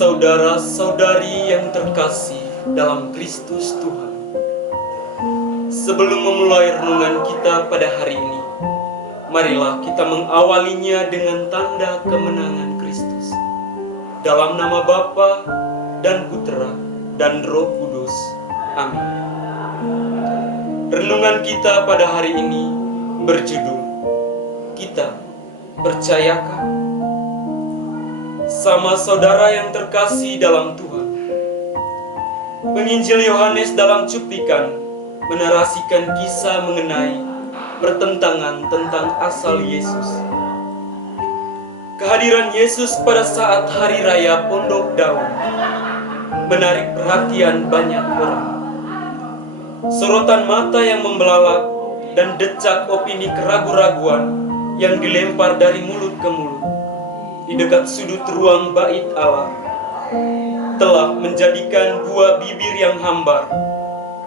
Saudara-saudari yang terkasih dalam Kristus Tuhan, sebelum memulai renungan kita pada hari ini, marilah kita mengawalinya dengan tanda kemenangan Kristus. Dalam nama Bapa dan Putra dan Roh Kudus. Amin. Renungan kita pada hari ini berjudul Kita Percayakah? Sama saudara yang terkasih dalam Tuhan, Penginjil Yohanes dalam cuplikan menarasikan kisah mengenai pertentangan tentang asal Yesus. Kehadiran Yesus pada saat hari raya Pondok Daun menarik perhatian banyak orang. Sorotan mata yang membelalak dan decak opini keraguan-raguan yang dilempar dari mulut ke mulut di dekat sudut ruang bait Allah telah menjadikan buah bibir yang hambar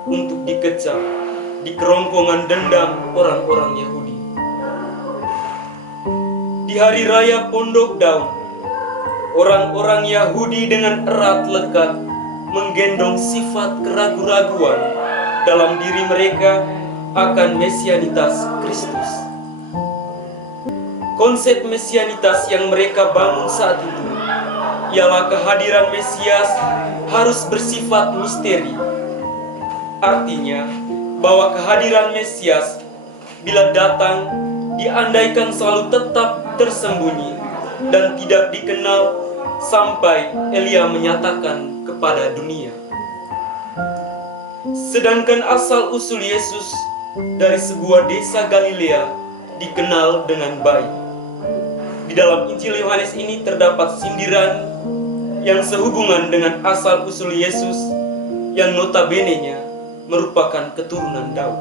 untuk dikecap di kerongkongan dendam orang-orang Yahudi. Di hari raya Pondok Daun, orang-orang Yahudi dengan erat lekat menggendong sifat keraguan-raguan dalam diri mereka akan mesianitas Kristus. Konsep mesianitas yang mereka bangun saat itu ialah kehadiran Mesias harus bersifat misteri. Artinya bahwa kehadiran Mesias bila datang diandaikan selalu tetap tersembunyi dan tidak dikenal sampai Elia menyatakan kepada dunia. Sedangkan asal-usul Yesus dari sebuah desa Galilea dikenal dengan baik. Di dalam Injil Yohanes ini terdapat sindiran yang sehubungan dengan asal-usul Yesus yang notabene-nya merupakan keturunan Daud.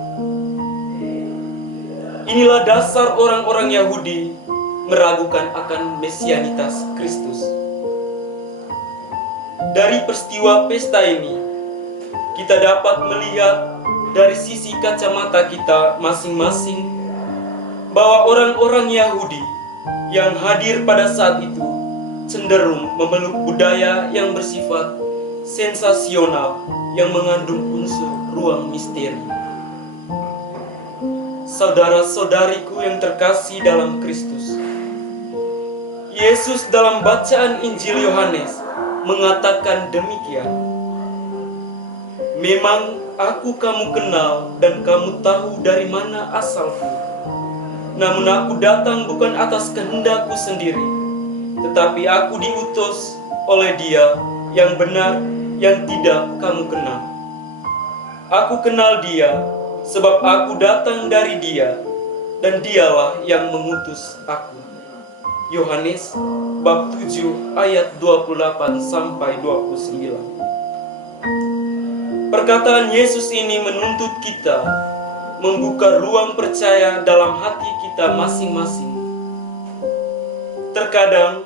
Inilah dasar orang-orang Yahudi meragukan akan mesianitas Kristus. Dari peristiwa pesta ini, kita dapat melihat dari sisi kacamata kita masing-masing bahwa orang-orang Yahudi yang hadir pada saat itu cenderung memeluk budaya yang bersifat sensasional yang mengandung unsur ruang misteri. Saudara-saudariku yang terkasih dalam Kristus, Yesus dalam bacaan Injil Yohanes mengatakan demikian. Memang aku kamu kenal dan kamu tahu dari mana asalku. Namun aku datang bukan atas kehendakku sendiri, tetapi aku diutus oleh Dia yang benar yang tidak kamu kenal. Aku kenal Dia sebab aku datang dari Dia dan Dialah yang mengutus aku. Yohanes bab 7 ayat 28 sampai 29. Perkataan Yesus ini menuntut kita membuka ruang percaya dalam hati kita masing-masing. Terkadang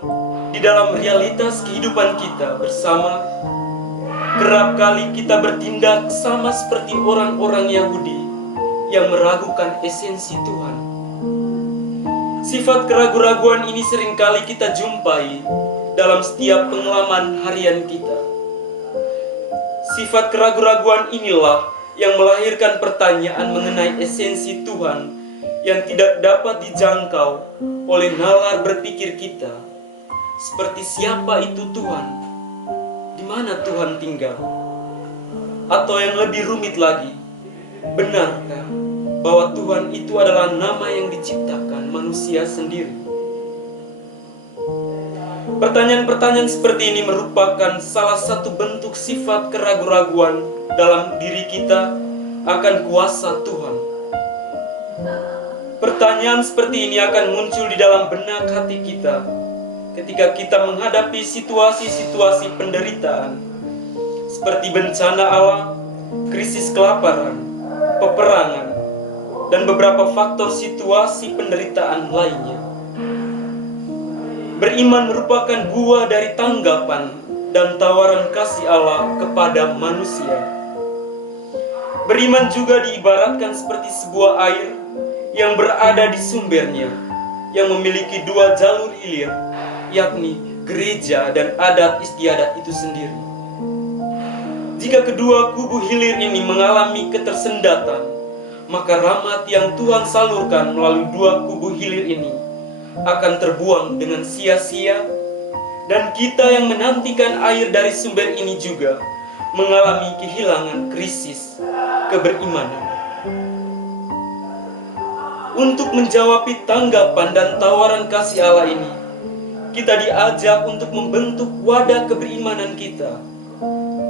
di dalam realitas kehidupan kita bersama, kerap kali kita bertindak sama seperti orang-orang Yahudi yang meragukan esensi Tuhan. Sifat keraguan-raguan ini seringkali kita jumpai dalam setiap pengalaman harian kita. Sifat keraguan-raguan inilah yang melahirkan pertanyaan mengenai esensi Tuhan yang tidak dapat dijangkau oleh nalar berpikir kita. Seperti siapa itu Tuhan? Di mana Tuhan tinggal? Atau yang lebih rumit lagi, benarkah bahwa Tuhan itu adalah nama yang diciptakan manusia sendiri? Pertanyaan-pertanyaan seperti ini merupakan salah satu bentuk sifat keraguan-raguan dalam diri kita akan kuasa Tuhan. Pertanyaan seperti ini akan muncul di dalam benak hati kita ketika kita menghadapi situasi-situasi penderitaan seperti bencana alam, krisis kelaparan, peperangan, dan beberapa faktor situasi penderitaan lainnya. Beriman merupakan buah dari tanggapan dan tawaran kasih Allah kepada manusia. Beriman juga diibaratkan seperti sebuah air yang berada di sumbernya, yang memiliki dua jalur hilir, yakni gereja dan adat istiadat itu sendiri. Jika kedua kubu hilir ini mengalami ketersendatan, maka rahmat yang Tuhan salurkan melalui dua kubu hilir ini akan terbuang dengan sia-sia, dan kita yang menantikan air dari sumber ini juga mengalami kehilangan krisis keberimanan. Untuk menjawab tanggapan dan tawaran kasih Allah ini, kita diajak untuk membentuk wadah keberimanan kita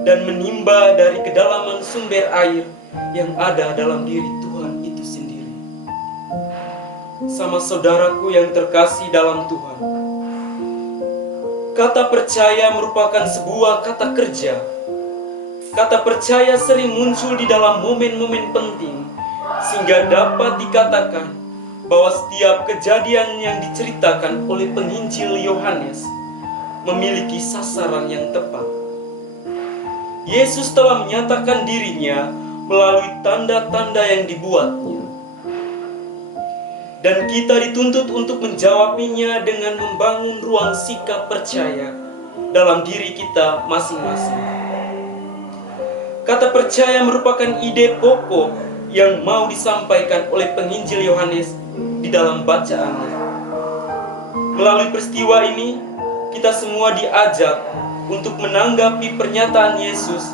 dan menimba dari kedalaman sumber air yang ada dalam diri Tuhan itu sendiri. Sama saudaraku yang terkasih dalam Tuhan, kata percaya merupakan sebuah kata kerja. Kata percaya sering muncul di dalam momen-momen penting, sehingga dapat dikatakan bahwa setiap kejadian yang diceritakan oleh penginjil Yohanes memiliki sasaran yang tepat. Yesus telah menyatakan dirinya melalui tanda-tanda yang dibuatnya, dan kita dituntut untuk menjawabinya dengan membangun ruang sikap percaya dalam diri kita masing-masing. Kata percaya merupakan ide pokok yang mau disampaikan oleh penginjil Yohanes di dalam bacaannya. Melalui peristiwa ini, kita semua diajak untuk menanggapi pernyataan Yesus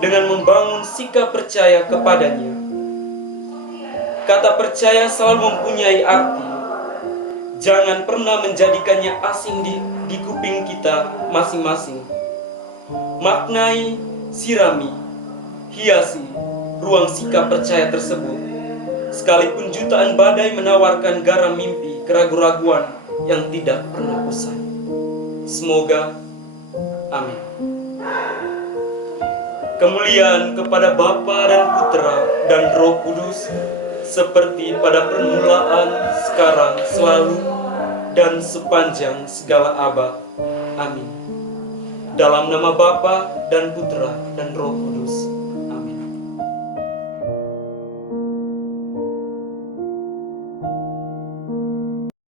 dengan membangun sikap percaya kepadanya. Kata percaya selalu mempunyai arti. Jangan pernah menjadikannya asing di kuping kita masing-masing. Maknai, sirami, hiasi ruang sikap percaya tersebut, sekalipun jutaan badai menawarkan garam mimpi keraguan-raguan yang tidak pernah usai. Semoga, amin. Kemuliaan kepada Bapa dan Putra dan Roh Kudus, seperti pada permulaan, sekarang, selalu, dan sepanjang segala abad. Amin. Dalam nama Bapa dan Putra dan Roh Kudus.